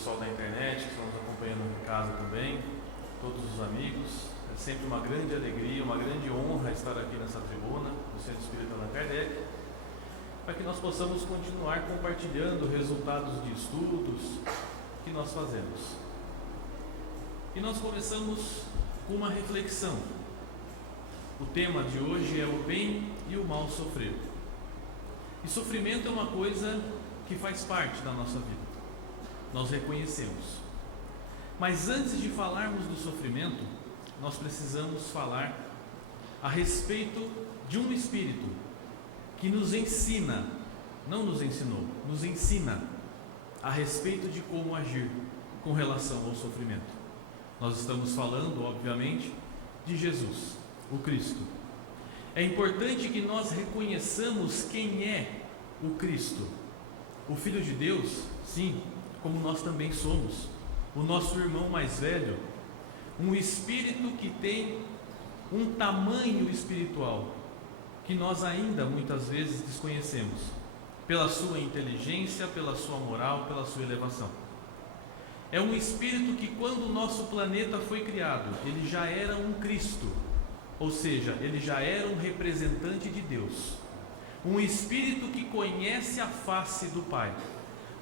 pessoal da internet que estão nos acompanhando em casa também, todos os amigos. É sempre uma grande alegria, uma grande honra estar aqui nessa tribuna do Centro Espírita Allan Kardec, para que nós possamos continuar compartilhando resultados de estudos que nós fazemos. E nós começamos com uma reflexão. O tema de hoje é o bem e o mal sofrer. E sofrimento é uma coisa que faz parte da nossa vida. Nós reconhecemos. Mas antes de falarmos do sofrimento, nós precisamos falar a respeito de um espírito que nos ensina, não nos ensinou, nos ensina a respeito de como agir com relação ao sofrimento. Nós estamos falando, obviamente, de Jesus, o Cristo. É importante que nós reconheçamos quem é o Cristo, o Filho de Deus, sim, como nós também somos, o nosso irmão mais velho, um espírito que tem um tamanho espiritual que nós ainda muitas vezes desconhecemos, pela sua inteligência, pela sua moral, pela sua elevação. É um espírito que, quando o nosso planeta foi criado, ele já era um Cristo, ou seja, ele já era um representante de Deus, um espírito que conhece a face do Pai,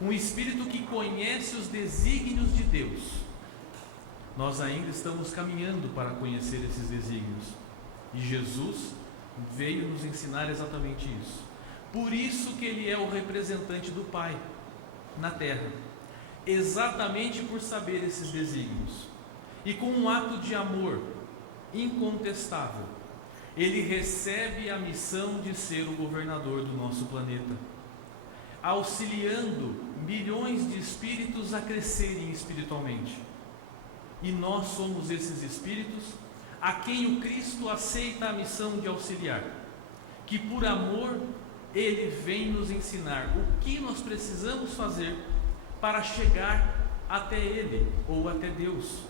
um espírito que conhece os desígnios de Deus. Nós ainda estamos caminhando para conhecer esses desígnios, e Jesus veio nos ensinar exatamente isso. Por isso que ele é o representante do Pai na terra, exatamente por saber esses desígnios, e com um ato de amor incontestável, ele recebe a missão de ser o governador do nosso planeta, auxiliando milhões de espíritos a crescerem espiritualmente. E nós somos esses espíritos a quem o Cristo aceita a missão de auxiliar, que por amor ele vem nos ensinar o que nós precisamos fazer para chegar até ele ou até Deus.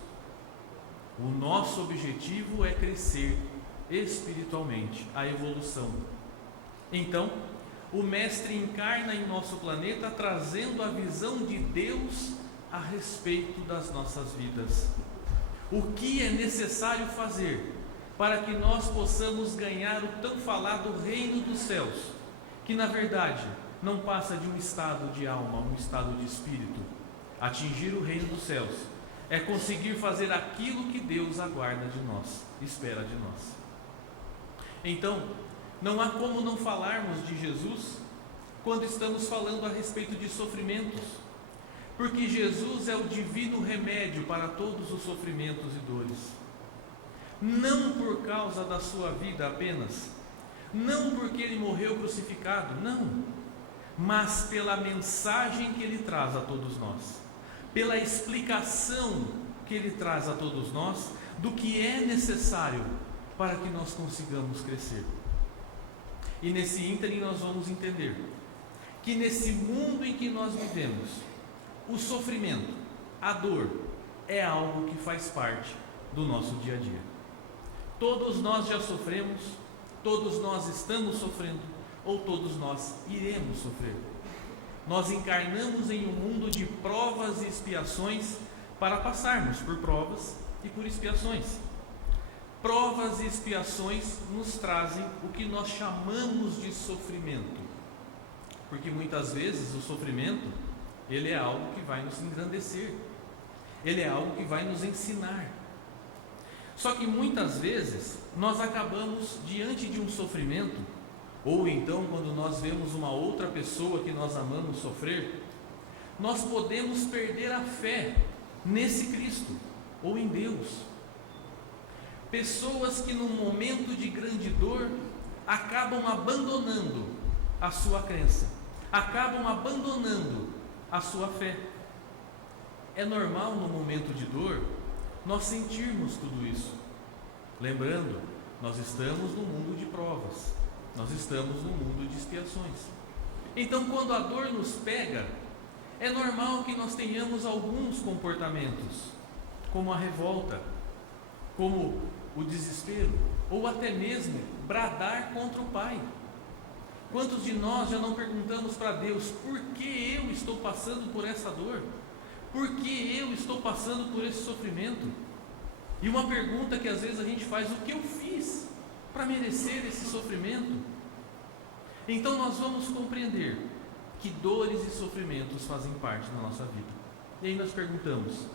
O nosso objetivo é crescer espiritualmente, a evolução. Então, o Mestre encarna em nosso planeta trazendo a visão de Deus a respeito das nossas vidas. O que é necessário fazer para que nós possamos ganhar o tão falado reino dos céus, que na verdade não passa de um estado de alma, um estado de espírito. Atingir o reino dos céus é conseguir fazer aquilo que Deus aguarda de nós, espera de nós. Então, não há como não falarmos de Jesus quando estamos falando a respeito de sofrimentos, porque Jesus é o divino remédio para todos os sofrimentos e dores. Não por causa da sua vida apenas, não porque ele morreu crucificado, não, mas pela mensagem que ele traz a todos nós, pela explicação que ele traz a todos nós do que é necessário para que nós consigamos crescer. E nesse ínterim nós vamos entender que nesse mundo em que nós vivemos, o sofrimento, a dor, é algo que faz parte do nosso dia a dia. Todos nós já sofremos, todos nós estamos sofrendo, ou todos nós iremos sofrer. Nós encarnamos em um mundo de provas e expiações para passarmos por provas e por expiações. Provas e expiações nos trazem o que nós chamamos de sofrimento, porque muitas vezes o sofrimento, ele é algo que vai nos engrandecer, ele é algo que vai nos ensinar. Só que muitas vezes nós acabamos diante de um sofrimento, ou então quando nós vemos uma outra pessoa que nós amamos sofrer, nós podemos perder a fé nesse Cristo ou em Deus. Pessoas que num momento de grande dor acabam abandonando a sua crença, acabam abandonando a sua fé. É normal no momento de dor nós sentirmos tudo isso. Lembrando, nós estamos no mundo de provas, nós estamos no mundo de expiações. Então, quando a dor nos pega, é normal que nós tenhamos alguns comportamentos, como a revolta, como o desespero, ou até mesmo bradar contra o Pai. Quantos de nós já não perguntamos para Deus: por que eu estou passando por essa dor? Por que eu estou passando por esse sofrimento? E uma pergunta que às vezes a gente faz: o que eu fiz para merecer esse sofrimento? Então nós vamos compreender que dores e sofrimentos fazem parte da nossa vida. E aí nós perguntamos: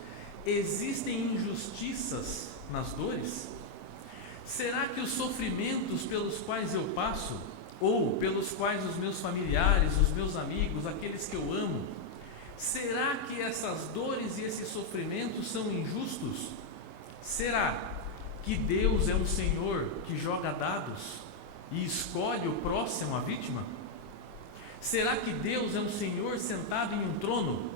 existem injustiças nas dores? Será que os sofrimentos pelos quais eu passo, ou pelos quais os meus familiares, os meus amigos, aqueles que eu amo, será que essas dores e esses sofrimentos são injustos? Será que Deus é um Senhor que joga dados e escolhe o próximo a vítima? Será que Deus é um Senhor sentado em um trono,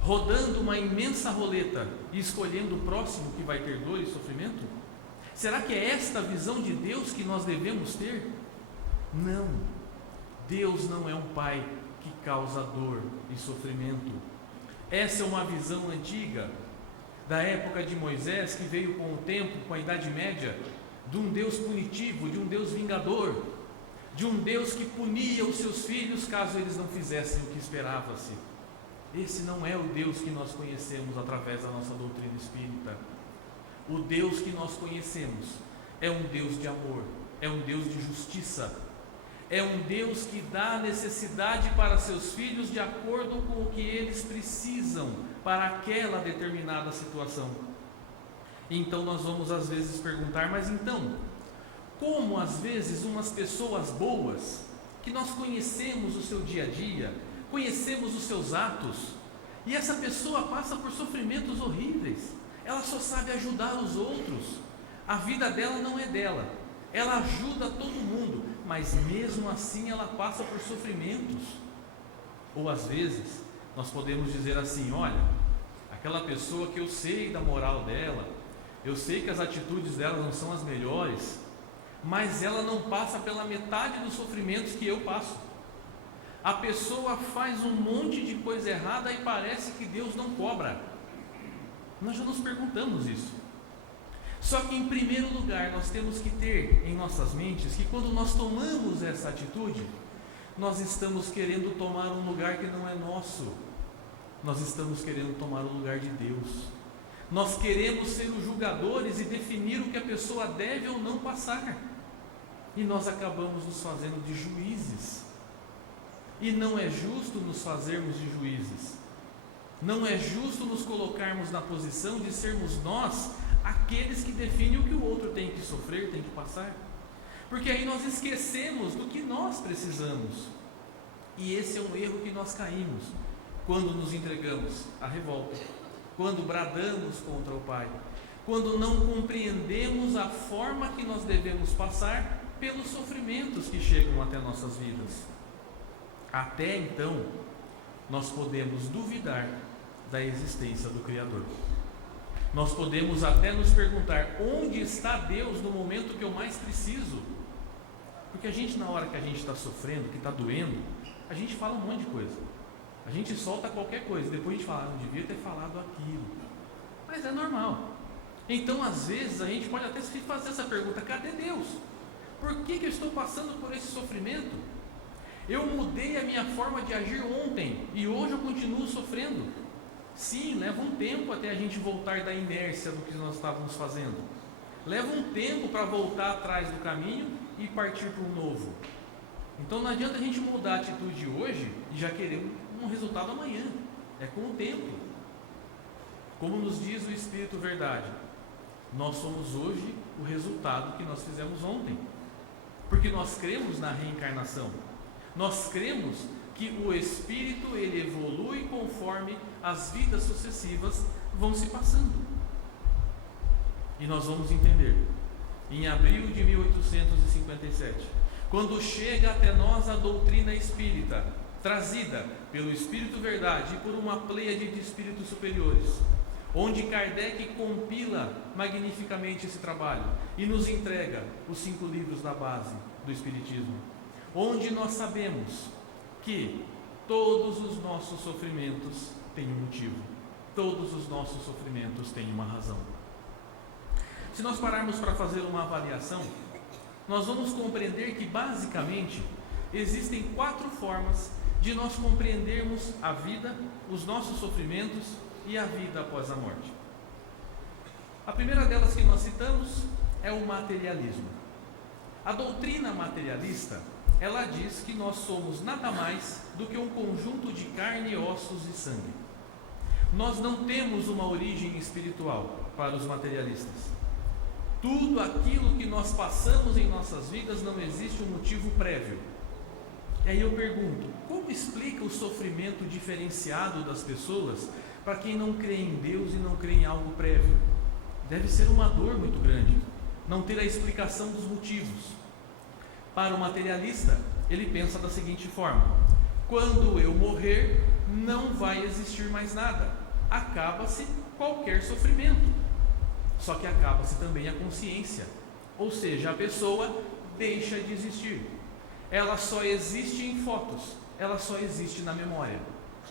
rodando uma imensa roleta e escolhendo o próximo que vai ter dor e sofrimento? Será que é esta a visão de Deus que nós devemos ter? Não, Deus não é um pai que causa dor e sofrimento. Essa é uma visão antiga, da época de Moisés, que veio com o tempo, com a Idade Média, de um Deus punitivo, de um Deus vingador, de um Deus que punia os seus filhos caso eles não fizessem o que esperava-se. Esse não é o Deus que nós conhecemos através da nossa doutrina espírita. O Deus que nós conhecemos é um Deus de amor, é um Deus de justiça, é um Deus que dá necessidade para seus filhos de acordo com o que eles precisam para aquela determinada situação. Então nós vamos às vezes perguntar: mas então, como às vezes umas pessoas boas, que nós conhecemos o seu dia a dia, conhecemos os seus atos, e essa pessoa passa por sofrimentos horríveis, ela só sabe ajudar os outros, a vida dela não é dela, ela ajuda todo mundo, mas mesmo assim ela passa por sofrimentos. Ou às vezes nós podemos dizer assim: olha, aquela pessoa que eu sei da moral dela, eu sei que as atitudes dela não são as melhores, mas ela não passa pela metade dos sofrimentos que eu passo. A pessoa faz um monte de coisa errada e parece que Deus não cobra. Nós já nos perguntamos isso. Só que em primeiro lugar nós temos que ter em nossas mentes que quando nós tomamos essa atitude, nós estamos querendo tomar um lugar que não é nosso. Nós estamos querendo tomar o lugar de Deus. Nós queremos ser os julgadores e definir o que a pessoa deve ou não passar. E nós acabamos nos fazendo de juízes. E não é justo nos fazermos de juízes. Não é justo nos colocarmos na posição de sermos nós aqueles que definem o que o outro tem que sofrer, tem que passar. Porque aí nós esquecemos do que nós precisamos. E esse é um erro que nós caímos quando nos entregamos à revolta, quando bradamos contra o Pai, quando não compreendemos a forma que nós devemos passar pelos sofrimentos que chegam até nossas vidas. Até então, nós podemos duvidar da existência do Criador. Nós podemos até nos perguntar: onde está Deus no momento que eu mais preciso? Porque a gente, na hora que a gente está sofrendo, que está doendo, a gente fala um monte de coisa. A gente solta qualquer coisa, depois a gente fala: não devia ter falado aquilo. Mas é normal. Então, às vezes, a gente pode até se fazer essa pergunta: cadê Deus? Por que eu estou passando por esse sofrimento? Eu mudei a minha forma de agir ontem e hoje eu continuo sofrendo. Sim, leva um tempo até a gente voltar da inércia do que nós estávamos fazendo. Leva um tempo para voltar atrás do caminho e partir para um novo. Então não adianta a gente mudar a atitude hoje e já querer um resultado amanhã. É com o tempo. Como nos diz o Espírito Verdade, nós somos hoje o resultado que nós fizemos ontem. Porque nós cremos na reencarnação. Nós cremos que o Espírito ele evolui conforme as vidas sucessivas vão se passando. E nós vamos entender, em abril de 1857, quando chega até nós a doutrina espírita, trazida pelo Espírito Verdade e por uma pleiade de espíritos superiores, onde Kardec compila magnificamente esse trabalho e nos entrega os 5 livros da base do Espiritismo, onde nós sabemos que todos os nossos sofrimentos têm um motivo, todos os nossos sofrimentos têm uma razão. Se nós pararmos para fazer uma avaliação, nós vamos compreender que basicamente existem 4 formas de nós compreendermos a vida, os nossos sofrimentos e a vida após a morte. A primeira delas que nós citamos é o materialismo. A doutrina materialista, ela diz que nós somos nada mais do que um conjunto de carne, ossos e sangue. Nós não temos uma origem espiritual para os materialistas. Tudo aquilo que nós passamos em nossas vidas não existe um motivo prévio. E aí eu pergunto, como explica o sofrimento diferenciado das pessoas para quem não crê em Deus e não crê em algo prévio? Deve ser uma dor muito grande, não ter a explicação dos motivos. Para o materialista, ele pensa da seguinte forma: quando eu morrer, não vai existir mais nada. Acaba-se qualquer sofrimento. Só que acaba-se também a consciência. Ou seja, a pessoa deixa de existir. Ela só existe em fotos. Ela só existe na memória.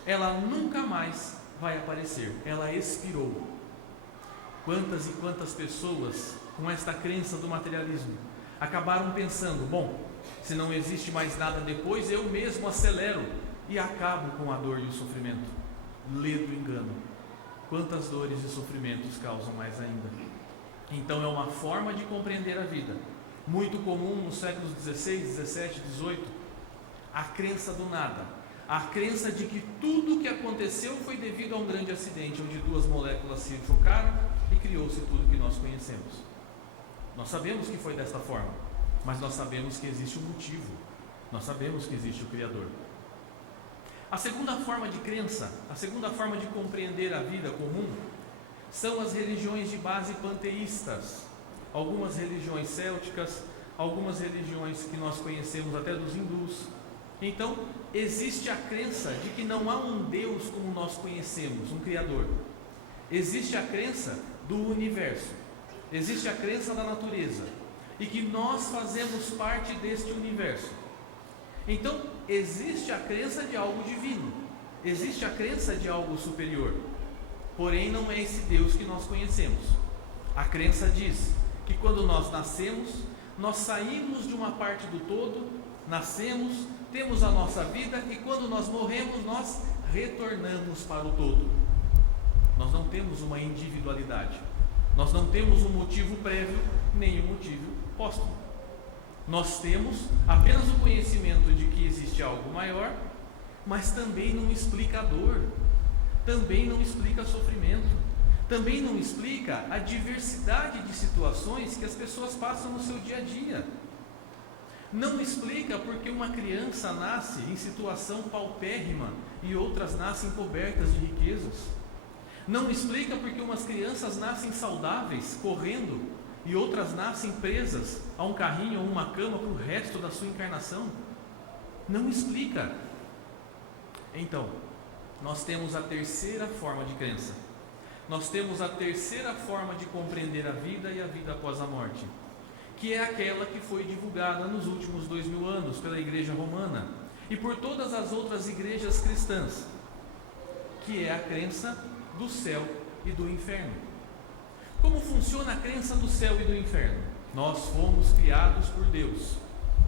Ela nunca mais vai aparecer. Ela expirou. Quantas e quantas pessoas com esta crença do materialismo acabaram pensando: bom, se não existe mais nada depois, eu mesmo acelero e acabo com a dor e o sofrimento. Lê do engano. Quantas dores e sofrimentos causam mais ainda? Então é uma forma de compreender a vida, muito comum nos séculos 16, 17, 18, a crença do nada, a crença de que tudo o que aconteceu foi devido a um grande acidente, onde duas moléculas se chocaram e criou-se tudo que nós conhecemos. Nós sabemos que foi desta forma, mas nós sabemos que existe um motivo, nós sabemos que existe o Criador. A segunda forma de crença, a segunda forma de compreender a vida comum, são as religiões de base panteístas. Algumas religiões célticas, algumas religiões que nós conhecemos até dos hindus. Então, existe a crença de que não há um Deus como nós conhecemos, um Criador. Existe a crença do universo, existe a crença da natureza, e que nós fazemos parte deste universo. Então, existe a crença de algo divino, existe a crença de algo superior, porém não é esse Deus que nós conhecemos. A crença diz que quando nós nascemos, nós saímos de uma parte do todo, nascemos, temos a nossa vida e quando nós morremos, nós retornamos para o todo. Nós não temos uma individualidade, nós não temos um motivo prévio, nem um motivo póstumo. Nós temos apenas o conhecimento de que existe algo maior, mas também não explica a dor, também não explica sofrimento, também não explica a diversidade de situações que as pessoas passam no seu dia a dia. Não explica porque uma criança nasce em situação paupérrima e outras nascem cobertas de riquezas. Não explica porque umas crianças nascem saudáveis, correndo, e outras nascem presas a um carrinho ou uma cama para o resto da sua encarnação. Não explica. Então, nós temos a terceira forma de crença. Nós temos a terceira forma de compreender a vida e a vida após a morte, que é aquela que foi divulgada nos últimos 2000 anos pela Igreja Romana e por todas as outras igrejas cristãs, que é a crença do céu e do inferno. Como funciona a crença do céu e do inferno? Nós fomos criados por Deus,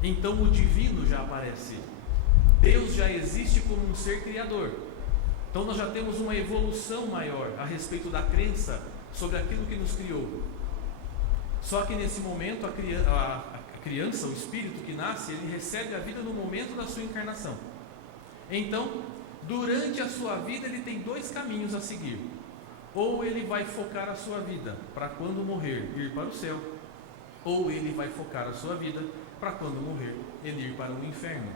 então o divino já aparece. Deus já existe como um ser criador. Então nós já temos uma evolução maior a respeito da crença sobre aquilo que nos criou. Só que nesse momento a criança, o espírito que nasce, ele recebe a vida no momento da sua encarnação. Então, durante a sua vida ele tem dois caminhos a seguir. Ou ele vai focar a sua vida para quando morrer ir para o céu, ou ele vai focar a sua vida para quando morrer ele ir para o inferno.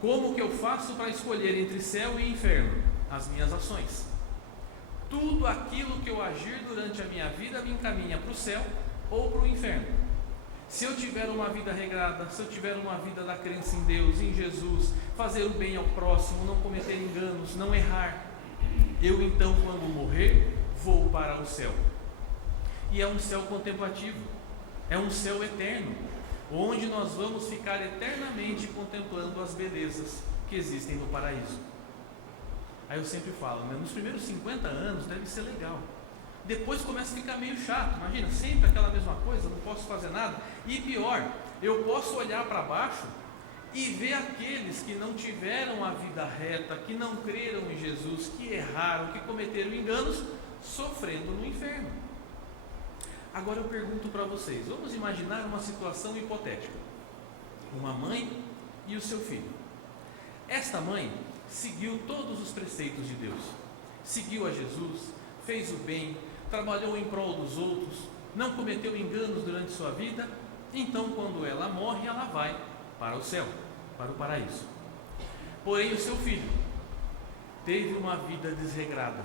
Como que eu faço para escolher entre céu e inferno? As minhas ações. Tudo aquilo que eu agir durante a minha vida me encaminha para o céu ou para o inferno. Se eu tiver uma vida regrada, se eu tiver uma vida da crença em Deus, em Jesus, fazer o bem ao próximo, não cometer enganos, não errar, eu então, quando morrer, vou para o céu. E é um céu contemplativo, é um céu eterno, onde nós vamos ficar eternamente contemplando as belezas que existem no paraíso. Aí eu sempre falo, né, nos primeiros 50 anos deve ser legal, depois começa a ficar meio chato. Imagina, sempre aquela mesma coisa, não posso fazer nada. E pior, eu posso olhar para baixo e vê aqueles que não tiveram a vida reta, que não creram em Jesus, que erraram, que cometeram enganos, sofrendo no inferno. Agora eu pergunto para vocês, vamos imaginar uma situação hipotética. Uma mãe e o seu filho. Esta mãe seguiu todos os preceitos de Deus, seguiu a Jesus, fez o bem, trabalhou em prol dos outros, não cometeu enganos durante sua vida. Então, quando ela morre, ela vai para o céu, para o paraíso. Porém, o seu filho teve uma vida desregrada.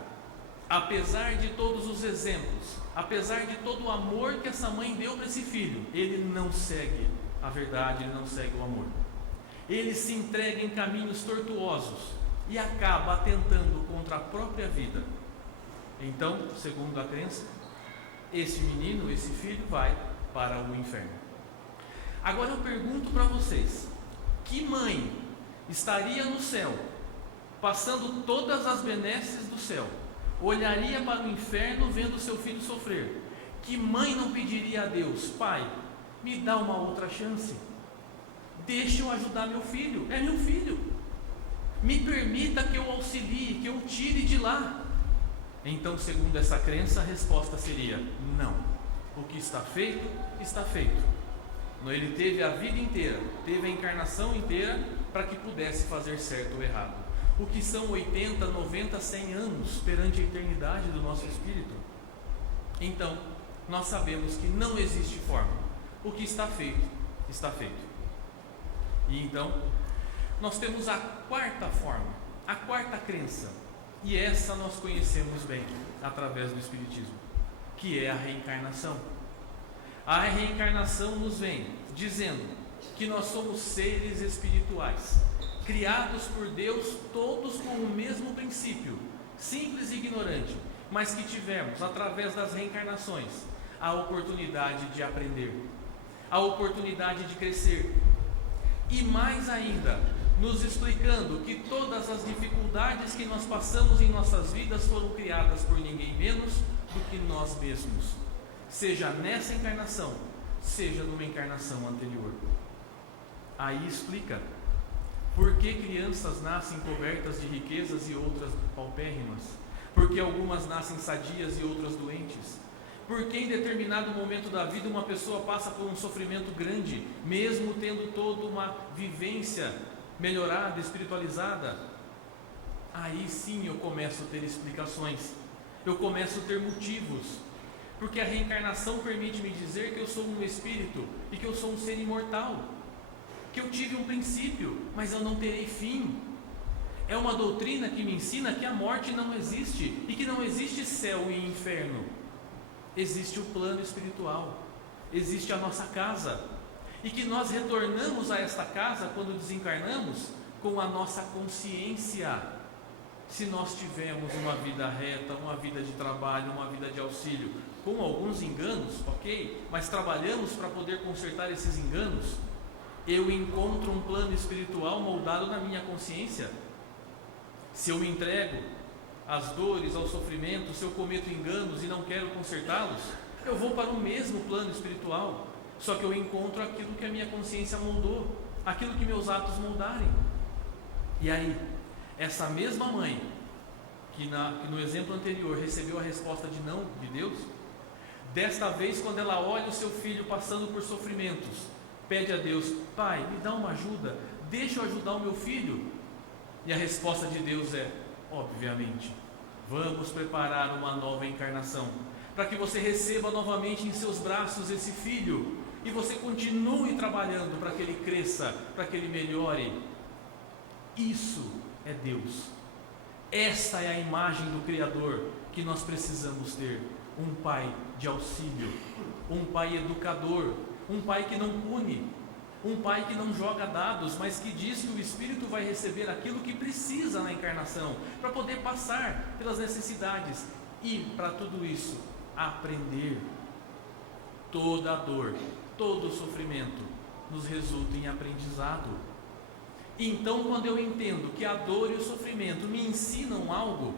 Apesar de todos os exemplos, apesar de todo o amor que essa mãe deu para esse filho, ele não segue a verdade, ele não segue o amor. Ele se entrega em caminhos tortuosos e acaba atentando contra a própria vida. Então, segundo a crença, esse menino, esse filho vai para o inferno. Agora eu pergunto para vocês, que mãe estaria no céu, passando todas as benesses do céu, olharia para o inferno vendo seu filho sofrer? Que mãe não pediria a Deus: Pai, me dá uma outra chance, deixa eu ajudar meu filho, é meu filho, me permita que eu auxilie, que eu tire de lá? Então, segundo essa crença, a resposta seria: não, o que está feito, está feito. Ele teve a vida inteira, teve a encarnação inteira para que pudesse fazer certo ou errado. O que são 80, 90, 100 anos perante a eternidade do nosso espírito? Então, nós sabemos que não existe forma. O que está feito, está feito. E então, nós temos a quarta forma, a quarta crença, e essa nós conhecemos bem através do Espiritismo, que é a reencarnação. A reencarnação nos vem dizendo que nós somos seres espirituais, criados por Deus, todos com o mesmo princípio, simples e ignorante, mas que tivemos, através das reencarnações, a oportunidade de aprender, a oportunidade de crescer, e mais ainda, nos explicando que todas as dificuldades que nós passamos em nossas vidas foram criadas por ninguém menos do que nós mesmos, seja nessa encarnação, seja numa encarnação anterior. Aí explica por que crianças nascem cobertas de riquezas e outras paupérrimas, por que algumas nascem sadias e outras doentes, por que em determinado momento da vida uma pessoa passa por um sofrimento grande, mesmo tendo toda uma vivência melhorada, espiritualizada. Aí sim eu começo a ter explicações, eu começo a ter motivos, porque a reencarnação permite-me dizer que eu sou um espírito e que eu sou um ser imortal, que eu tive um princípio, mas eu não terei fim. É uma doutrina que me ensina que a morte não existe e que não existe céu e inferno. Existe o plano espiritual, existe a nossa casa, e que nós retornamos a esta casa quando desencarnamos com a nossa consciência. Se nós tivermos uma vida reta, uma vida de trabalho, uma vida de auxílio, com alguns enganos, ok? Mas trabalhamos para poder consertar esses enganos, eu encontro um plano espiritual moldado na minha consciência. Se eu me entrego às dores, ao sofrimento, se eu cometo enganos e não quero consertá-los, eu vou para o mesmo plano espiritual, só que eu encontro aquilo que a minha consciência moldou, aquilo que meus atos moldarem. E aí, essa mesma mãe que no exemplo anterior recebeu a resposta de não de Deus, desta vez, quando ela olha o seu filho passando por sofrimentos, pede a Deus: Pai, me dá uma ajuda, deixa eu ajudar o meu filho. E a resposta de Deus é: obviamente, vamos preparar uma nova encarnação, para que você receba novamente em seus braços esse filho, e você continue trabalhando para que ele cresça, para que ele melhore. Isso é Deus. Esta é a imagem do Criador que nós precisamos ter. Um pai de auxílio, um pai educador, um pai que não pune, um pai que não joga dados, mas que diz que o espírito vai receber aquilo que precisa na encarnação, para poder passar pelas necessidades e, para tudo isso, aprender. Toda a dor, todo o sofrimento nos resulta em aprendizado. Então, quando eu entendo que a dor e o sofrimento me ensinam algo,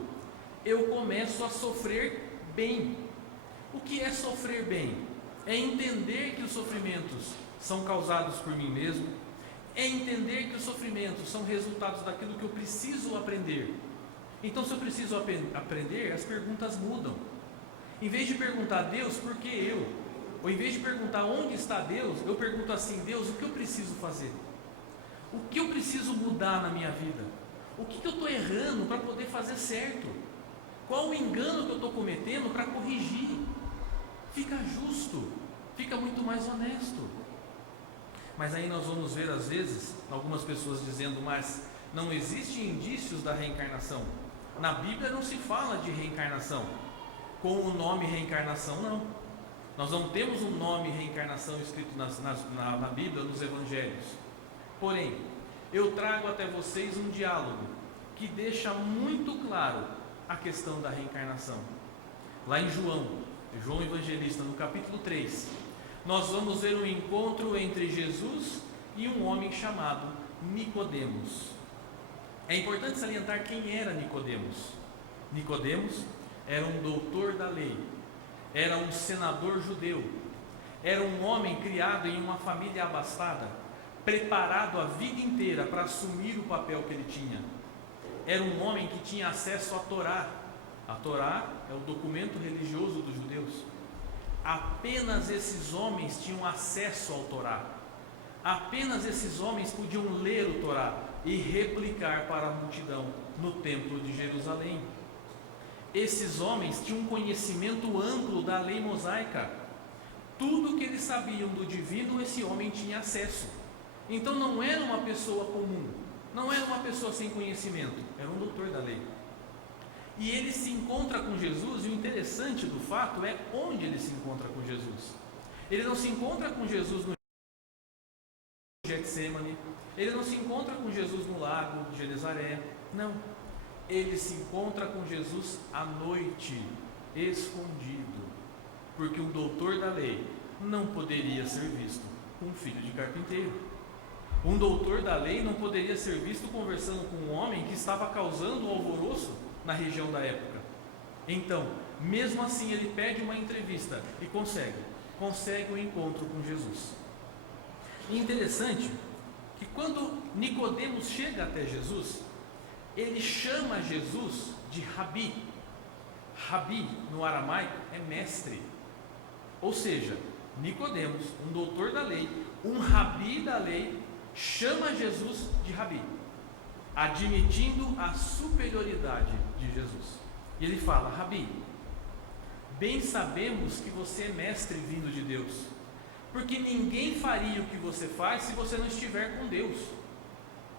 eu começo a sofrer bem. O que é sofrer bem? É entender que os sofrimentos são causados por mim mesmo, é entender que os sofrimentos são resultados daquilo que eu preciso aprender. Então, se eu preciso aprender, as perguntas mudam. Em vez de perguntar a Deus, por que eu? Ou em vez de perguntar onde está Deus, eu pergunto assim: Deus, o que eu preciso fazer? O que eu preciso mudar na minha vida? O que eu estou errando para poder fazer certo? Qual o engano que eu estou cometendo para corrigir? Fica justo, fica muito mais honesto. Mas aí nós vamos ver às vezes algumas pessoas dizendo: mas não existem indícios da reencarnação. Na Bíblia não se fala de reencarnação com o nome reencarnação, não. Nós não temos um nome reencarnação escrito na Bíblia, nos Evangelhos. Porém, eu trago até vocês um diálogo que deixa muito claro a questão da reencarnação. Lá em João Evangelista, no capítulo 3, nós vamos ver um encontro entre Jesus e um homem chamado Nicodemos. É importante salientar quem era Nicodemos. Nicodemos era um doutor da lei, era um senador judeu, era um homem criado em uma família abastada, preparado a vida inteira para assumir o papel que ele tinha. Era um homem que tinha acesso à Torá. A Torá é o documento religioso dos judeus. Apenas esses homens tinham acesso ao Torá. Apenas esses homens podiam ler o Torá e replicar para a multidão no templo de Jerusalém. Esses homens tinham um conhecimento amplo da lei mosaica. Tudo que eles sabiam do divino, esse homem tinha acesso. Então não era uma pessoa comum, não era uma pessoa sem conhecimento, era um doutor da lei. E ele se encontra com Jesus, e o interessante do fato é onde ele se encontra com Jesus. Ele não se encontra com Jesus no Getsemane, ele não se encontra com Jesus no lago de Genezaré, não. Ele se encontra com Jesus à noite, escondido, porque o doutor da lei não poderia ser visto com um filho de carpinteiro. Um doutor da lei não poderia ser visto conversando com um homem que estava causando alvoroço na região da época. Então, mesmo assim, ele pede uma entrevista e consegue um encontro com Jesus. E interessante que quando Nicodemos chega até Jesus, ele chama Jesus de Rabi. Rabi, no aramaico, é mestre. Ou seja, Nicodemos, um doutor da lei, um rabi da lei, chama Jesus de Rabi, admitindo a superioridade de Jesus. E ele fala: Rabi, bem sabemos que você é mestre vindo de Deus, porque ninguém faria o que você faz se você não estiver com Deus.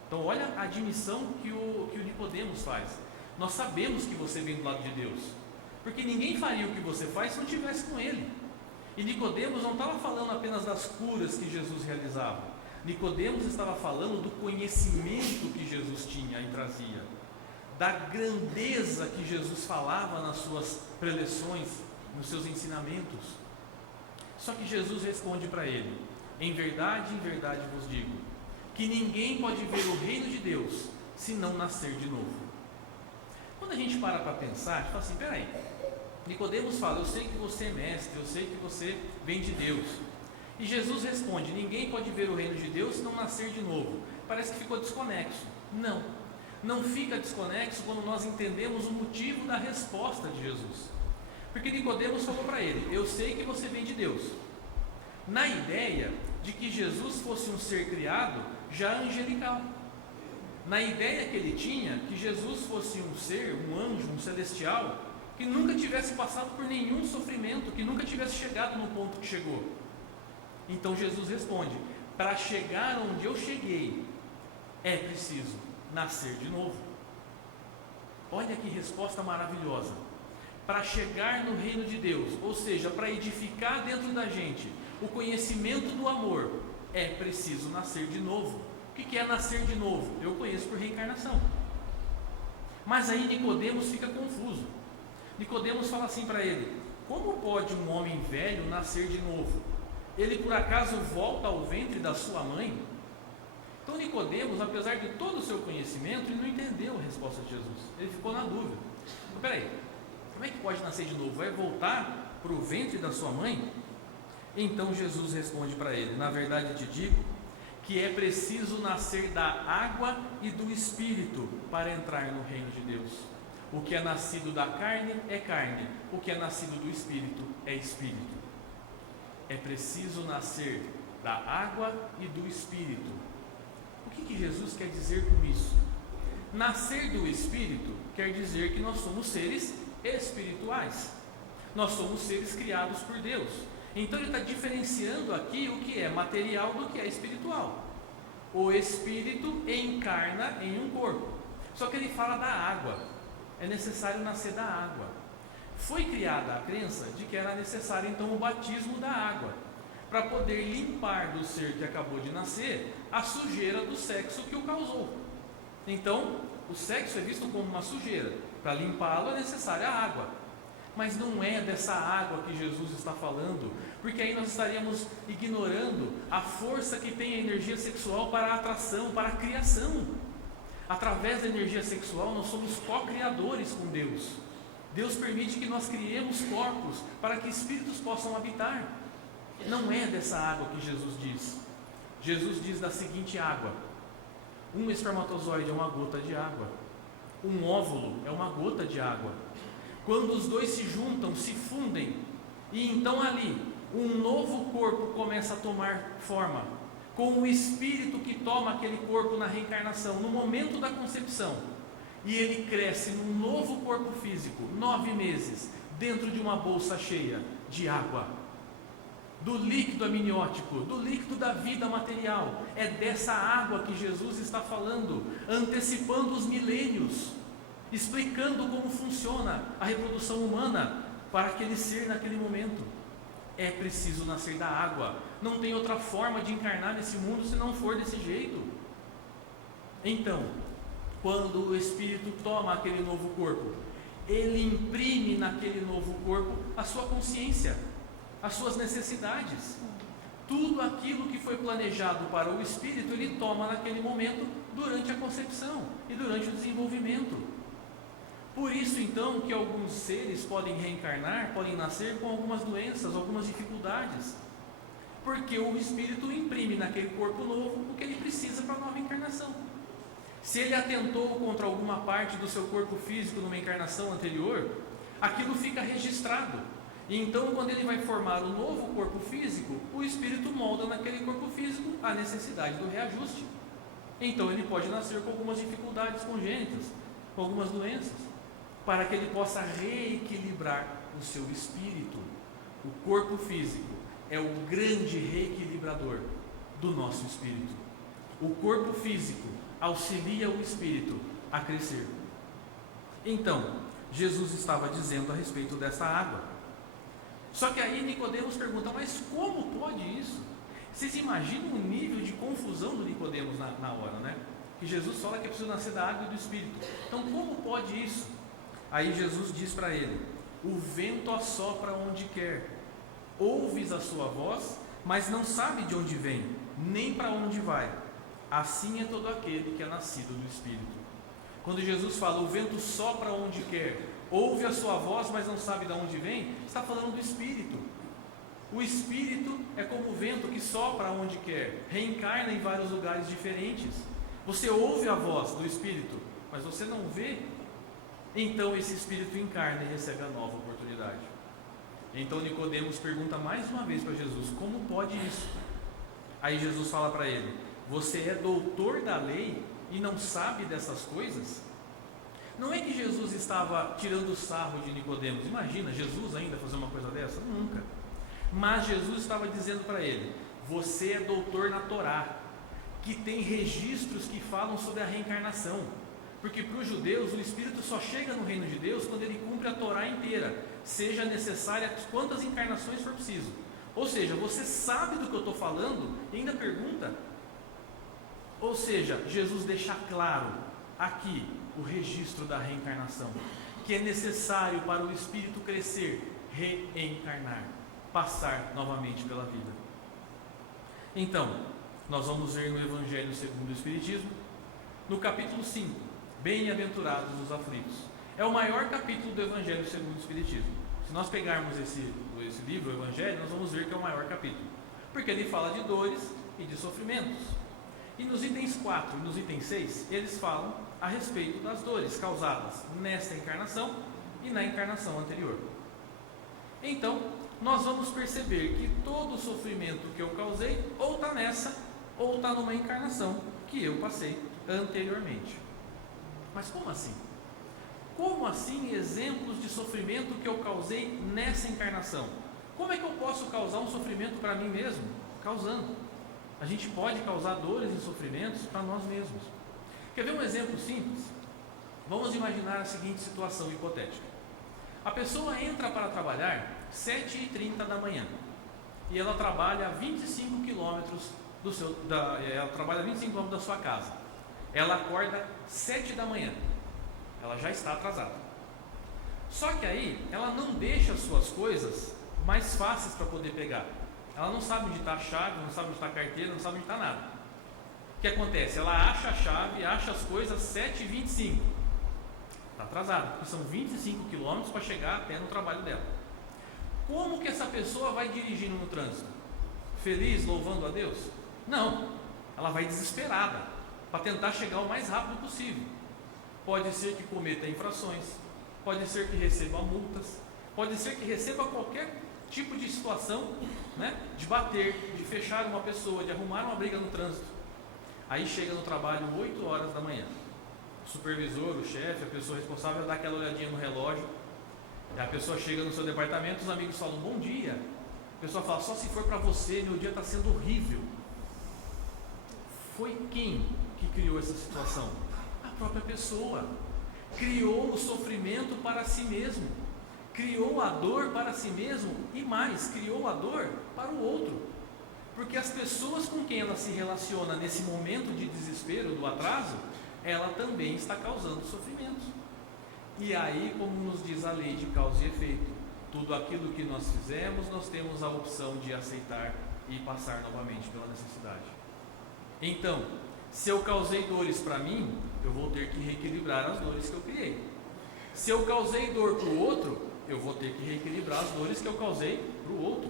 Então olha a admissão que o Nicodemos faz. Nós sabemos que você vem do lado de Deus, porque ninguém faria o que você faz se não estivesse com Ele. E Nicodemos não estava falando apenas das curas que Jesus realizava. Nicodemos estava falando do conhecimento que Jesus tinha e trazia, da grandeza que Jesus falava nas suas preleções, nos seus ensinamentos. Só que Jesus responde para ele: em verdade vos digo, que ninguém pode ver o reino de Deus se não nascer de novo. Quando a gente para pensar, a gente fala assim: peraí, Nicodemos fala: eu sei que você é mestre, eu sei que você vem de Deus. E Jesus responde: ninguém pode ver o reino de Deus se não nascer de novo. Parece que ficou desconexo. Não fica desconexo quando nós entendemos o motivo da resposta de Jesus. Porque Nicodemos falou para ele: eu sei que você vem de Deus, na ideia de que Jesus fosse um ser criado já angelical, na ideia que ele tinha que Jesus fosse um ser, um anjo, um celestial, que nunca tivesse passado por nenhum sofrimento, que nunca tivesse chegado no ponto que chegou. Então Jesus responde: para chegar onde eu cheguei, é preciso nascer de novo. Olha que resposta maravilhosa. Para chegar no reino de Deus, ou seja, para edificar dentro da gente o conhecimento do amor, é preciso nascer de novo. O que é nascer de novo? Eu conheço por reencarnação. Mas aí Nicodemos fica confuso. Nicodemos fala assim para ele: como pode um homem velho nascer de novo? Ele por acaso volta ao ventre da sua mãe? Então Nicodemos, apesar de todo o seu conhecimento, ele não entendeu a resposta de Jesus. Ele ficou na dúvida. Então, peraí, como é que pode nascer de novo? Vai voltar para o ventre da sua mãe? Então Jesus responde para ele: na verdade te digo que é preciso nascer da água e do Espírito para entrar no reino de Deus. O que é nascido da carne é carne, o que é nascido do Espírito é Espírito. É preciso nascer da água e do Espírito. O que Jesus quer dizer com isso? Nascer do Espírito quer dizer que nós somos seres espirituais. Nós somos seres criados por Deus. Então ele está diferenciando aqui o que é material do que é espiritual. O Espírito encarna em um corpo. Só que ele fala da água. É necessário nascer da água. Foi criada a crença de que era necessário então o batismo da água, para poder limpar do ser que acabou de nascer a sujeira do sexo que o causou. Então, o sexo é visto como uma sujeira. Para limpá-lo é necessária a água. Mas não é dessa água que Jesus está falando, porque aí nós estaríamos ignorando a força que tem a energia sexual para a atração, para a criação. Através da energia sexual nós somos co-criadores com Deus. Deus permite que nós criemos corpos para que espíritos possam habitar. Não é dessa água que Jesus diz. Jesus diz da seguinte água: um espermatozoide é uma gota de água, um óvulo é uma gota de água. Quando os dois se juntam, se fundem, e então ali um novo corpo começa a tomar forma, com o espírito que toma aquele corpo na reencarnação, no momento da concepção, e ele cresce num novo corpo físico, 9 meses, dentro de uma bolsa cheia de água, do líquido amniótico, do líquido da vida material. É dessa água que Jesus está falando, antecipando os milênios, explicando como funciona a reprodução humana para aquele ser naquele momento. É preciso nascer da água. Não tem outra forma de encarnar nesse mundo se não for desse jeito. Então, quando o Espírito toma aquele novo corpo, ele imprime naquele novo corpo a sua consciência, as suas necessidades. Tudo aquilo que foi planejado para o Espírito, ele toma naquele momento, durante a concepção e durante o desenvolvimento. Por isso então que alguns seres podem reencarnar, podem nascer com algumas doenças, algumas dificuldades, porque o Espírito imprime naquele corpo novo o que ele precisa para a nova encarnação. Se ele atentou contra alguma parte do seu corpo físico numa encarnação anterior, aquilo fica registrado. E então, quando ele vai formar o novo corpo físico, o Espírito molda naquele corpo físico a necessidade do reajuste. Então ele pode nascer com algumas dificuldades congênitas, com algumas doenças, para que ele possa reequilibrar o seu espírito. O corpo físico é o grande reequilibrador do nosso espírito. O corpo físico auxilia o espírito a crescer. Então, Jesus estava dizendo a respeito dessa água. Só que aí Nicodemos pergunta: mas como pode isso? Vocês imaginam o nível de confusão do Nicodemos na hora, né? Que Jesus fala que é preciso nascer da água e do espírito. Então, como pode isso? Aí Jesus diz para ele: o vento assopra onde quer, ouves a sua voz, mas não sabe de onde vem, nem para onde vai. Assim é todo aquele que é nascido do Espírito. Quando Jesus fala o vento sopra onde quer, ouve a sua voz, mas não sabe de onde vem, está falando do Espírito. O Espírito é como o vento que sopra onde quer, reencarna em vários lugares diferentes. Você ouve a voz do Espírito, mas você não vê. Então esse Espírito encarna e recebe a nova oportunidade. Então Nicodemos pergunta mais uma vez para Jesus: como pode isso? Aí Jesus fala para ele: você é doutor da lei e não sabe dessas coisas? Não é que Jesus estava tirando sarro de Nicodemos. Imagina, Jesus ainda fazer uma coisa dessa? Nunca. Mas Jesus estava dizendo para ele: você é doutor na Torá, que tem registros que falam sobre a reencarnação. Porque para os judeus o Espírito só chega no reino de Deus quando ele cumpre a Torá inteira, seja necessária quantas encarnações for preciso. Ou seja, você sabe do que eu estou falando e ainda pergunta. Ou seja, Jesus deixa claro aqui o registro da reencarnação, que é necessário para o espírito crescer, reencarnar, passar novamente pela vida. Então, nós vamos ver no Evangelho segundo o Espiritismo, no capítulo 5, Bem-aventurados os aflitos. É o maior capítulo do Evangelho segundo o Espiritismo. Se nós pegarmos esse livro, o Evangelho, nós vamos ver que é o maior capítulo, porque ele fala de dores e de sofrimentos. E nos itens 4 e nos itens 6, eles falam a respeito das dores causadas nesta encarnação e na encarnação anterior. Então, nós vamos perceber que todo o sofrimento que eu causei, ou está nessa, ou está numa encarnação que eu passei anteriormente. Mas como assim? Como assim exemplos de sofrimento que eu causei nessa encarnação? Como é que eu posso causar um sofrimento para mim mesmo? Causando. A gente pode causar dores e sofrimentos para nós mesmos. Quer ver um exemplo simples? Vamos imaginar a seguinte situação hipotética. A pessoa entra para trabalhar 7h30 da manhã e ela trabalha a 25 quilômetros da sua casa. Ela acorda 7 da manhã. Ela já está atrasada. Só que aí ela não deixa as suas coisas mais fáceis para poder pegar. Ela não sabe onde está a chave, não sabe onde está a carteira, não sabe onde está nada. O que acontece? Ela acha a chave, acha as coisas 7h25. Está atrasada, porque são 25 quilômetros para chegar até no trabalho dela. Como que essa pessoa vai dirigindo no trânsito? Feliz, louvando a Deus? Não, ela vai desesperada para tentar chegar o mais rápido possível. Pode ser que cometa infrações, pode ser que receba multas, pode ser que receba qualquer tipo de situação, de bater, de fechar uma pessoa, de arrumar uma briga no trânsito. Aí chega no trabalho 8 horas da manhã. O supervisor, o chefe, a pessoa responsável dá aquela olhadinha no relógio. E a pessoa chega no seu departamento, os amigos falam bom dia. A pessoa fala, só se for para você, meu dia está sendo horrível. Foi quem que criou essa situação? A própria pessoa. Criou o sofrimento para si mesmo. Criou a dor para si mesmo e mais, criou a dor para o outro. Porque as pessoas com quem ela se relaciona nesse momento de desespero, do atraso, ela também está causando sofrimento. E aí, como nos diz a lei de causa e efeito, tudo aquilo que nós fizemos, nós temos a opção de aceitar e passar novamente pela necessidade. Então, se eu causei dores para mim, eu vou ter que reequilibrar as dores que eu criei. Se eu causei dor para o outro, eu vou ter que reequilibrar as dores que eu causei para o outro.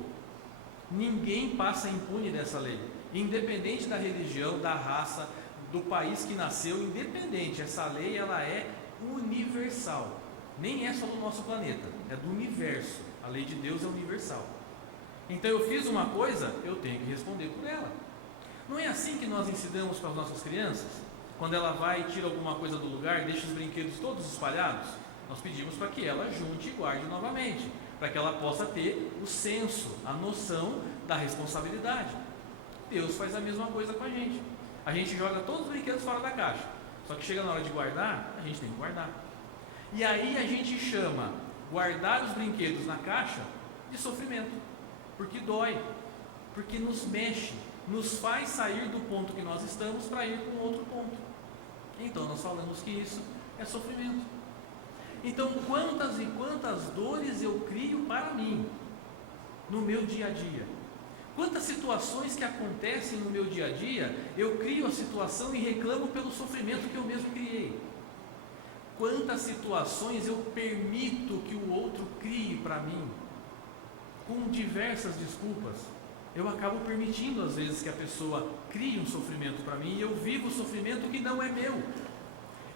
Ninguém passa impune dessa lei, independente da religião, da raça, do país que nasceu, independente. Essa lei ela é universal, nem é só do nosso planeta, é do universo. A lei de Deus é universal. Então eu fiz uma coisa, eu tenho que responder por ela. Não é assim que nós ensinamos para as nossas crianças? Quando ela vai e tira alguma coisa do lugar, deixa os brinquedos todos espalhados, nós pedimos para que ela junte e guarde novamente, para que ela possa ter o senso, a noção da responsabilidade. Deus faz a mesma coisa com a gente. A gente joga todos os brinquedos fora da caixa, só que chega na hora de guardar, a gente tem que guardar. E aí a gente chama guardar os brinquedos na caixa de sofrimento, porque dói, porque nos mexe, nos faz sair do ponto que nós estamos para ir para um outro ponto. Então nós falamos que isso é sofrimento. Então quantas e quantas dores eu crio para mim, no meu dia a dia? Quantas situações que acontecem no meu dia a dia, eu crio a situação e reclamo pelo sofrimento que eu mesmo criei? Quantas situações eu permito que o outro crie para mim, com diversas desculpas? Eu acabo permitindo às vezes que a pessoa crie um sofrimento para mim e eu vivo o sofrimento que não é meu.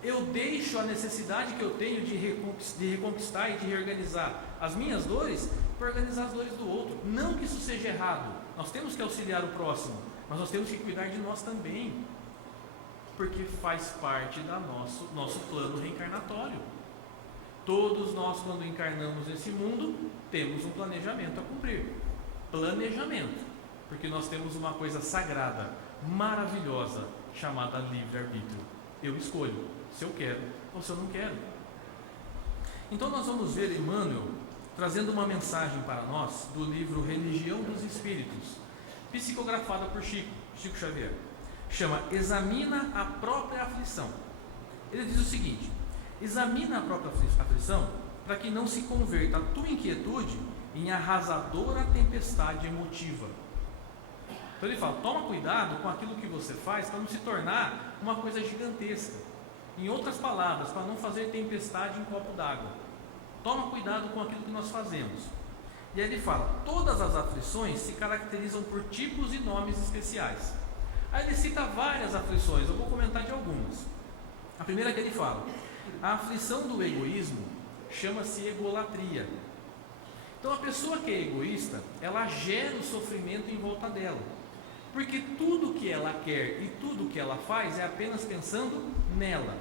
Eu deixo a necessidade que eu tenho de reconquistar e de reorganizar as minhas dores para organizar as dores do outro. Não que isso seja errado, nós temos que auxiliar o próximo, mas nós temos que cuidar de nós também, porque faz parte do nosso plano reencarnatório. Todos nós, quando encarnamos nesse mundo, temos um planejamento a cumprir. Planejamento, porque nós temos uma coisa sagrada, maravilhosa, chamada livre-arbítrio. Eu escolho se eu quero ou se eu não quero. Então nós vamos ver Emmanuel trazendo uma mensagem para nós do livro Religião dos Espíritos, psicografada por Chico Xavier. Chama Examina a Própria Aflição. Ele diz o seguinte: examina a própria aflição para que não se converta a tua inquietude em arrasadora tempestade emotiva. Então ele fala, toma cuidado com aquilo que você faz para não se tornar uma coisa gigantesca. Em outras palavras, para não fazer tempestade em copo d'água. Toma cuidado com aquilo que nós fazemos. E aí ele fala, todas as aflições se caracterizam por tipos e nomes especiais. Aí ele cita várias aflições, eu vou comentar de algumas. A primeira que ele fala: a aflição do egoísmo chama-se egolatria. Então a pessoa que é egoísta, ela gera o sofrimento em volta dela, porque tudo que ela quer e tudo que ela faz é apenas pensando nela.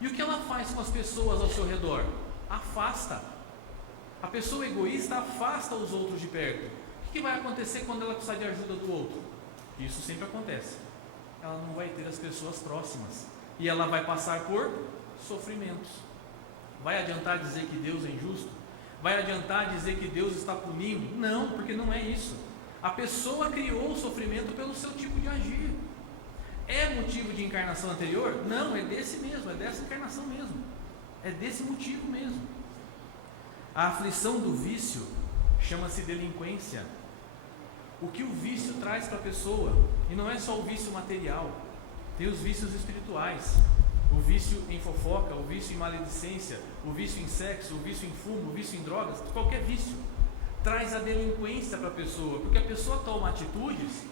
E o que ela faz com as pessoas ao seu redor? Afasta. A pessoa egoísta afasta os outros de perto. O que vai acontecer quando ela precisar de ajuda do outro? Isso sempre acontece. Ela não vai ter as pessoas próximas e ela vai passar por sofrimentos. Vai adiantar dizer que Deus é injusto? Vai adiantar dizer que Deus está punindo? Não, porque não é isso. A pessoa criou o sofrimento pelo seu tipo de agir. É motivo de encarnação anterior? Não, é desse mesmo, é dessa encarnação mesmo. É desse motivo mesmo. A aflição do vício chama-se delinquência. O que o vício traz para a pessoa, e não é só o vício material, tem os vícios espirituais. O vício em fofoca, o vício em maledicência, o vício em sexo, o vício em fumo, o vício em drogas, qualquer vício traz a delinquência para a pessoa, porque a pessoa toma atitudes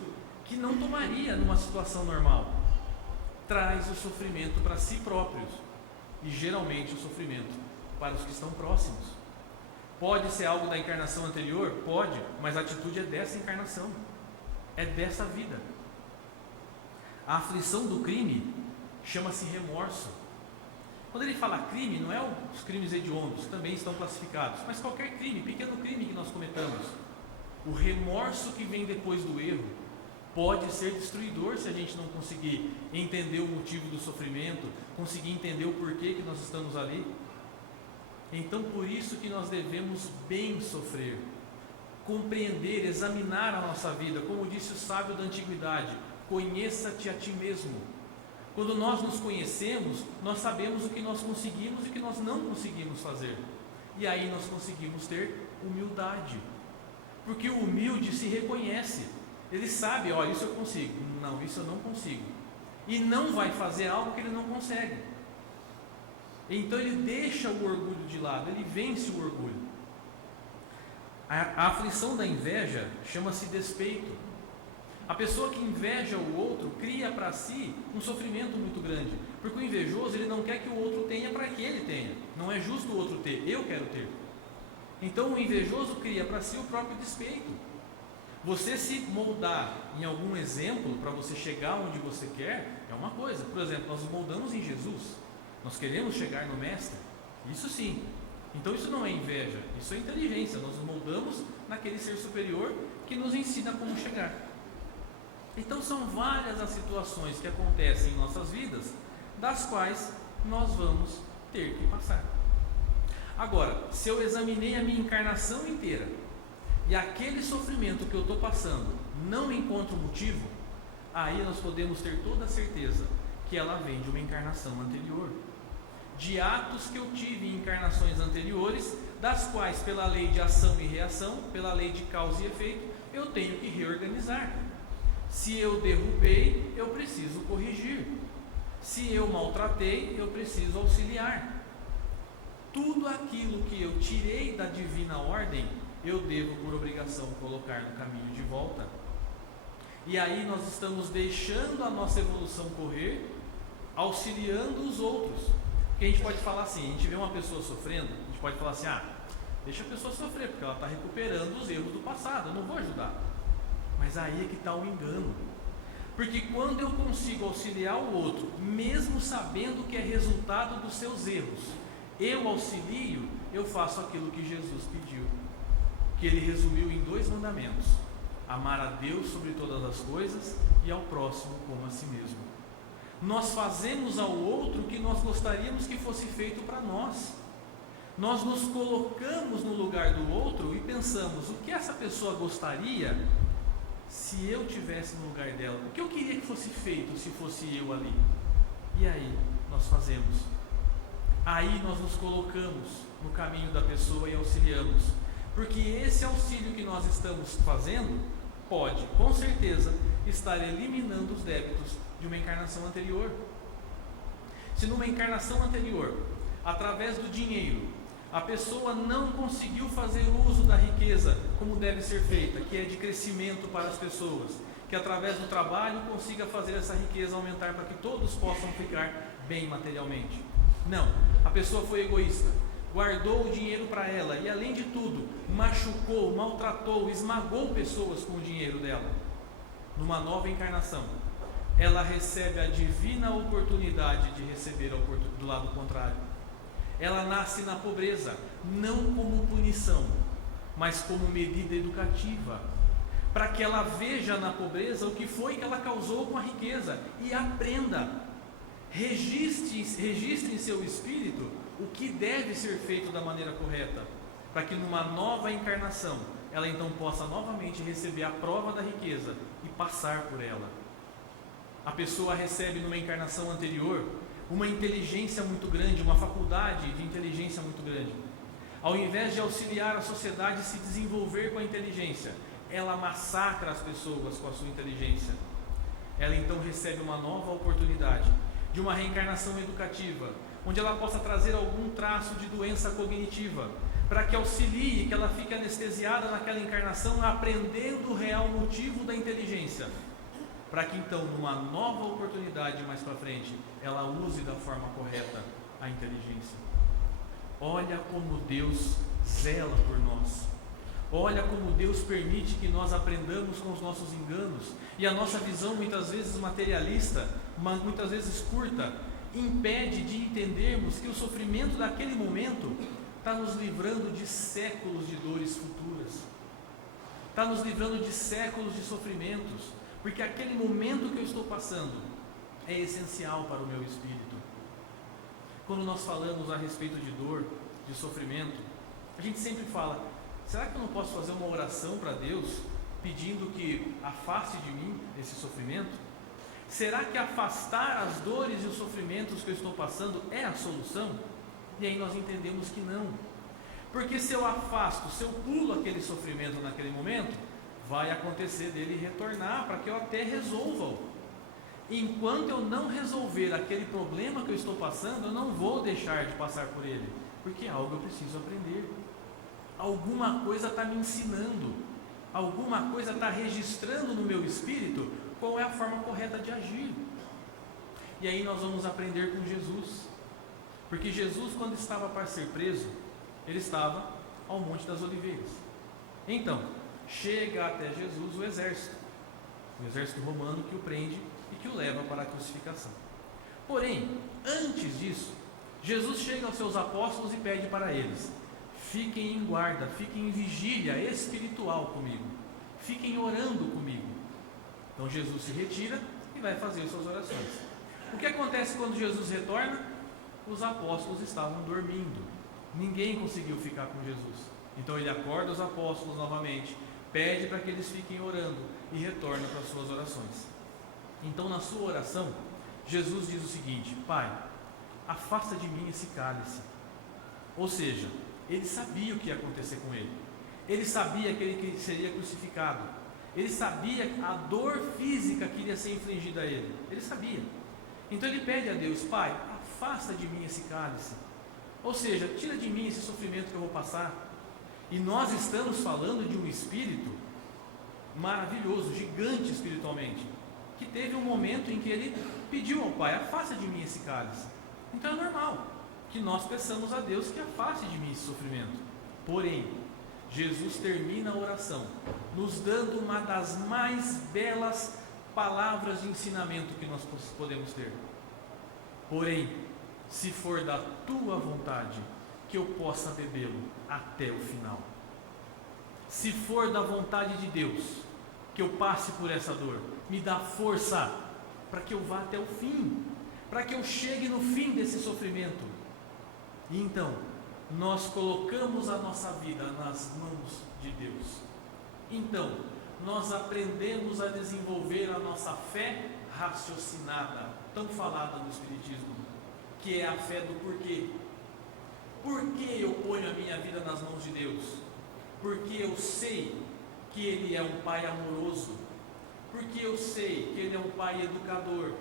que não tomaria numa situação normal. Traz o sofrimento para si próprios e geralmente o sofrimento para os que estão próximos. Pode ser algo da encarnação anterior? Pode, mas a atitude é dessa encarnação, é dessa vida. A aflição do crime chama-se remorso. Quando ele fala crime, não é os crimes hediondos, também estão classificados, mas qualquer crime, pequeno crime que nós cometamos. O remorso que vem depois do erro pode ser destruidor se a gente não conseguir entender o motivo do sofrimento, conseguir entender o porquê que nós estamos ali. Então, por isso que nós devemos bem sofrer, compreender, examinar a nossa vida, como disse o sábio da antiguidade: conheça-te a ti mesmo. Quando nós nos conhecemos, nós sabemos o que nós conseguimos e o que nós não conseguimos fazer, e aí nós conseguimos ter humildade, porque o humilde se reconhece, ele sabe: olha, isso eu consigo, não, isso eu não consigo, e não vai fazer algo que ele não consegue. Então ele deixa o orgulho de lado, ele vence o orgulho. A aflição da inveja chama-se despeito. A pessoa que inveja o outro cria para si um sofrimento muito grande, porque o invejoso ele não quer que o outro tenha para que ele tenha. Não é justo o outro ter, eu quero ter. Então o invejoso cria para si o próprio despeito. Você se moldar em algum exemplo para você chegar onde você quer é uma coisa. Por exemplo, nós nos moldamos em Jesus, nós queremos chegar no Mestre, isso sim. Então isso não é inveja, isso é inteligência. Nós nos moldamos naquele ser superior que nos ensina como chegar. Então são várias as situações que acontecem em nossas vidas, das quais nós vamos ter que passar. Agora, se eu examinei a minha encarnação inteira e aquele sofrimento que eu estou passando não encontra motivo, aí nós podemos ter toda a certeza que ela vem de uma encarnação anterior, de atos que eu tive em encarnações anteriores, das quais, pela lei de ação e reação, pela lei de causa e efeito, eu tenho que reorganizar. Se eu derrubei, eu preciso corrigir. Se eu maltratei, eu preciso auxiliar. Tudo aquilo que eu tirei da divina ordem, eu devo, por obrigação, colocar no caminho de volta. E aí nós estamos deixando a nossa evolução correr, auxiliando os outros. Porque a gente pode falar assim, a gente vê uma pessoa sofrendo, a gente pode falar assim: deixa a pessoa sofrer, porque ela está recuperando os erros do passado, eu não vou ajudar. Mas aí é que está o engano, porque quando eu consigo auxiliar o outro, mesmo sabendo que é resultado dos seus erros, eu auxilio, eu faço aquilo que Jesus pediu, que ele resumiu em 2 mandamentos: amar a Deus sobre todas as coisas e ao próximo como a si mesmo. Nós fazemos ao outro o que nós gostaríamos que fosse feito para nós. Nós nos colocamos no lugar do outro e pensamos: o que essa pessoa gostaria se eu tivesse no lugar dela? O que eu queria que fosse feito se fosse eu ali? E aí nós fazemos. Aí nós nos colocamos no caminho da pessoa e auxiliamos. Porque esse auxílio que nós estamos fazendo pode, com certeza, estar eliminando os débitos de uma encarnação anterior. Se numa encarnação anterior, através do dinheiro, a pessoa não conseguiu fazer uso da riqueza como deve ser feita, que é de crescimento para as pessoas, que que através do trabalho consiga fazer essa riqueza aumentar para que todos possam ficar bem materialmente. Não, a pessoa foi egoísta, guardou o dinheiro para ela e, além de tudo, machucou, maltratou, esmagou pessoas com o dinheiro dela. Numa nova encarnação, ela recebe a divina oportunidade de receber do lado contrário. Ela nasce na pobreza, não como punição, mas como medida educativa, para que ela veja na pobreza o que foi que ela causou com a riqueza e aprenda. Registre em seu espírito o que deve ser feito da maneira correta, para que numa nova encarnação ela então possa novamente receber a prova da riqueza e passar por ela. A pessoa recebe numa encarnação anterior uma inteligência muito grande, uma faculdade de inteligência muito grande. Ao invés de auxiliar a sociedade a se desenvolver com a inteligência, ela massacra as pessoas com a sua inteligência. Ela então recebe uma nova oportunidade de uma reencarnação educativa, onde ela possa trazer algum traço de doença cognitiva, para que auxilie, que ela fique anestesiada naquela encarnação, aprendendo o real motivo da inteligência, para que então, numa nova oportunidade mais para frente, ela use da forma correta a inteligência. Olha como Deus zela por nós. Olha como Deus permite que nós aprendamos com os nossos enganos, e a nossa visão, muitas vezes materialista, mas muitas vezes curta, impede de entendermos que o sofrimento daquele momento está nos livrando de séculos de dores futuras, está nos livrando de séculos de sofrimentos, porque aquele momento que eu estou passando é essencial para o meu espírito. Quando nós falamos a respeito de dor, de sofrimento, a gente sempre fala: será que eu não posso fazer uma oração para Deus pedindo que afaste de mim esse sofrimento? Será que afastar as dores e os sofrimentos que eu estou passando é a solução? E aí nós entendemos que não. Porque se eu afasto, se eu pulo aquele sofrimento naquele momento, vai acontecer dele retornar para que eu até resolva-o. Enquanto eu não resolver aquele problema que eu estou passando, eu não vou deixar de passar por ele, porque é algo eu preciso aprender. Alguma coisa está me ensinando, alguma coisa está registrando no meu espírito qual é a forma correta de agir. E aí nós vamos aprender com Jesus, porque Jesus, quando estava para ser preso, ele estava ao Monte das Oliveiras. Então, chega até Jesus o exército romano que o prende e que o leva para a crucificação. Porém, antes disso, Jesus chega aos seus apóstolos e pede para eles: fiquem em guarda, fiquem em vigília espiritual comigo, fiquem orando comigo. Então Jesus se retira e vai fazer suas orações. O que acontece quando Jesus retorna? Os apóstolos estavam dormindo, ninguém conseguiu ficar com Jesus. Então ele acorda os apóstolos novamente, pede para que eles fiquem orando e retorna para as suas orações. Então, na sua oração, Jesus diz o seguinte: Pai, afasta de mim esse cálice. Ou seja, ele sabia o que ia acontecer com ele, ele sabia que ele seria crucificado, ele sabia a dor física que iria ser infligida a ele, ele sabia. Então ele pede a Deus: Pai, afasta de mim esse cálice, ou seja, tira de mim esse sofrimento que eu vou passar. E nós estamos falando de um espírito maravilhoso, gigante espiritualmente, que teve um momento em que ele pediu ao Pai: afasta de mim esse cálice. Então é normal que nós peçamos a Deus que afaste de mim esse sofrimento. Porém, Jesus termina a oração nos dando uma das mais belas palavras de ensinamento que nós podemos ter. Porém, se for da tua vontade, que eu possa bebê-lo até o final. Se for da vontade de Deus, que eu passe por essa dor, me dá força para que eu vá até o fim, para que eu chegue no fim desse sofrimento. E então, nós colocamos a nossa vida nas mãos de Deus. Então, nós aprendemos a desenvolver a nossa fé raciocinada, tão falada no Espiritismo, que é a fé do porquê. Por que eu ponho a minha vida nas mãos de Deus? Porque eu sei que Ele é um Pai amoroso, porque eu sei que Ele é um Pai educador,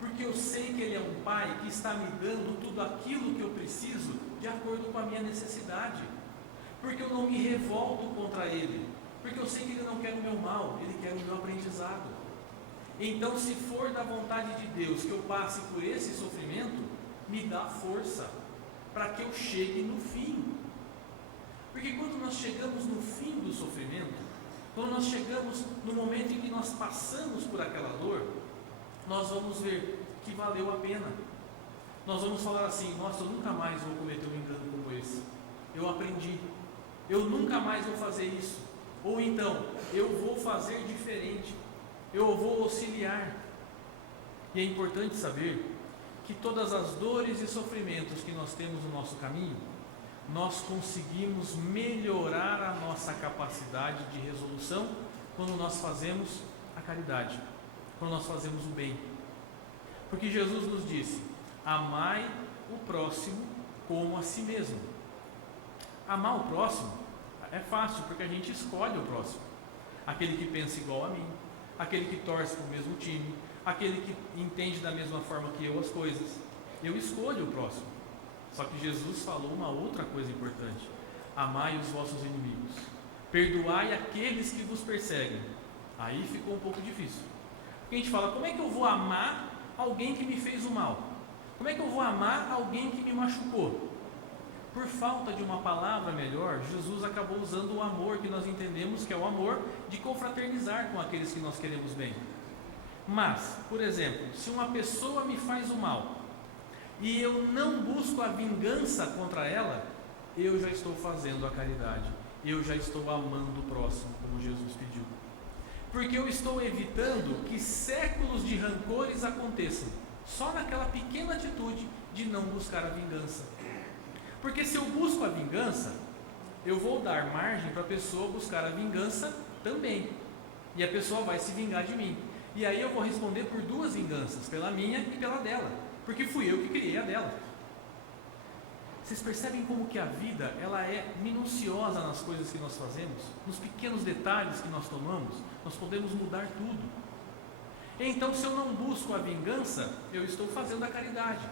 porque eu sei que Ele é um Pai que está me dando tudo aquilo que eu preciso de acordo com a minha necessidade, porque eu não me revolto contra Ele, porque eu sei que Ele não quer o meu mal, Ele quer o meu aprendizado. Então, se for da vontade de Deus que eu passe por esse sofrimento, me dá força para que eu chegue no fim. Porque quando nós chegamos no fim do sofrimento, quando nós chegamos no momento em que nós passamos por aquela dor, nós vamos ver que valeu a pena. Nós vamos falar assim: nossa, eu nunca mais vou cometer um engano como esse. Eu aprendi. Eu nunca mais vou fazer isso. Ou então, eu vou fazer diferente. Eu vou auxiliar. E é importante saber que todas as dores e sofrimentos que nós temos no nosso caminho, nós conseguimos melhorar a nossa capacidade de resolução quando nós fazemos a caridade, quando nós fazemos o bem. Porque Jesus nos disse: amai o próximo como a si mesmo. Amar o próximo é fácil, porque a gente escolhe o próximo. Aquele que pensa igual a mim, aquele que torce para o mesmo time, aquele que entende da mesma forma que eu as coisas. Eu escolho o próximo. Só que Jesus falou uma outra coisa importante: amai os vossos inimigos, perdoai aqueles que vos perseguem. Aí ficou um pouco difícil, porque a gente fala: como é que eu vou amar alguém que me fez o mal? Como é que eu vou amar alguém que me machucou? Por falta de uma palavra melhor, Jesus acabou usando o amor que nós entendemos que é o amor de confraternizar com aqueles que nós queremos bem. Mas, por exemplo, se uma pessoa me faz o mal e eu não busco a vingança contra ela, eu já estou fazendo a caridade, eu já estou amando o próximo, como Jesus pediu. Porque eu estou evitando que séculos de rancores aconteçam, só naquela pequena atitude de não buscar a vingança. Porque se eu busco a vingança, eu vou dar margem para a pessoa buscar a vingança também, e a pessoa vai se vingar de mim. E aí eu vou responder por duas vinganças, pela minha e pela dela, porque fui eu que criei a dela. Vocês percebem como que a vida ela é minuciosa nas coisas que nós fazemos, nos pequenos detalhes que nós tomamos, nós podemos mudar tudo. Então, se eu não busco a vingança, eu estou fazendo a caridade.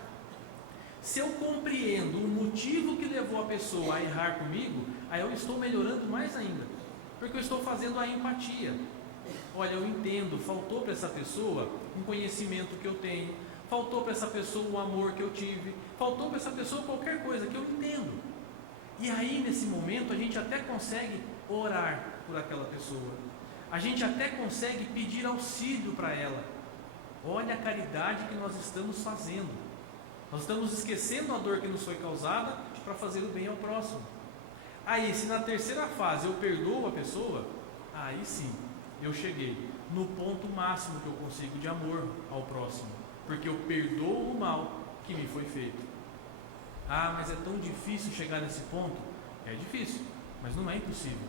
Se eu compreendo o motivo que levou a pessoa a errar comigo, aí eu estou melhorando mais ainda, porque eu estou fazendo a empatia. Olha, eu entendo, faltou para essa pessoa um conhecimento que eu tenho, faltou para essa pessoa o amor que eu tive, faltou para essa pessoa qualquer coisa que eu entendo. E aí, nesse momento, a gente até consegue orar por aquela pessoa, a gente até consegue pedir auxílio para ela. Olha a caridade que nós estamos fazendo. Nós estamos esquecendo a dor que nos foi causada para fazer o bem ao próximo. Aí, se na terceira fase eu perdoo a pessoa, aí sim, eu cheguei no ponto máximo que eu consigo de amor ao próximo, porque eu perdoo o mal que me foi feito. Ah, mas é tão difícil chegar nesse ponto? É difícil, mas não é impossível.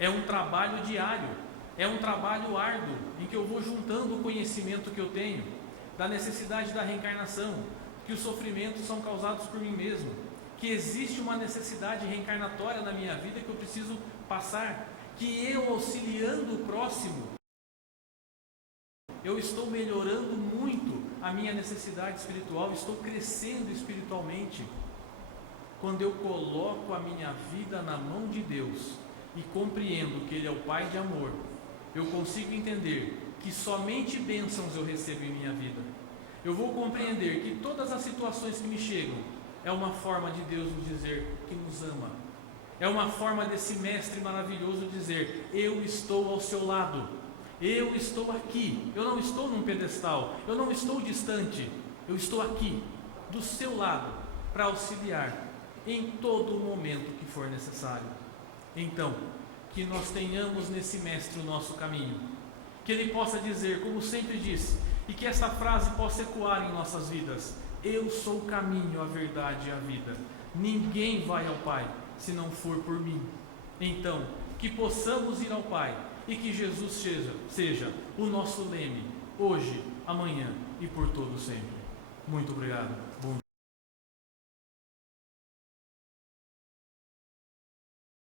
É um trabalho diário, é um trabalho árduo, em que eu vou juntando o conhecimento que eu tenho, da necessidade da reencarnação, que os sofrimentos são causados por mim mesmo, que existe uma necessidade reencarnatória na minha vida que eu preciso passar, que eu auxiliando o próximo, eu estou melhorando muito a minha necessidade espiritual, estou crescendo espiritualmente. Quando eu coloco a minha vida na mão de Deus e compreendo que Ele é o Pai de amor, eu consigo entender que somente bênçãos eu recebo em minha vida. Eu vou compreender que todas as situações que me chegam é uma forma de Deus nos dizer que nos ama. É uma forma desse mestre maravilhoso dizer: eu estou ao seu lado, eu estou aqui, eu não estou num pedestal, eu não estou distante, eu estou aqui, do seu lado, para auxiliar em todo momento que for necessário. Então, que nós tenhamos nesse mestre o nosso caminho, que ele possa dizer, como sempre disse, e que essa frase possa ecoar em nossas vidas: eu sou o caminho, a verdade e a vida. Ninguém vai ao Pai se não for por mim. Então, que possamos ir ao Pai e que Jesus seja o nosso leme, hoje, amanhã e por todo sempre. Muito obrigado.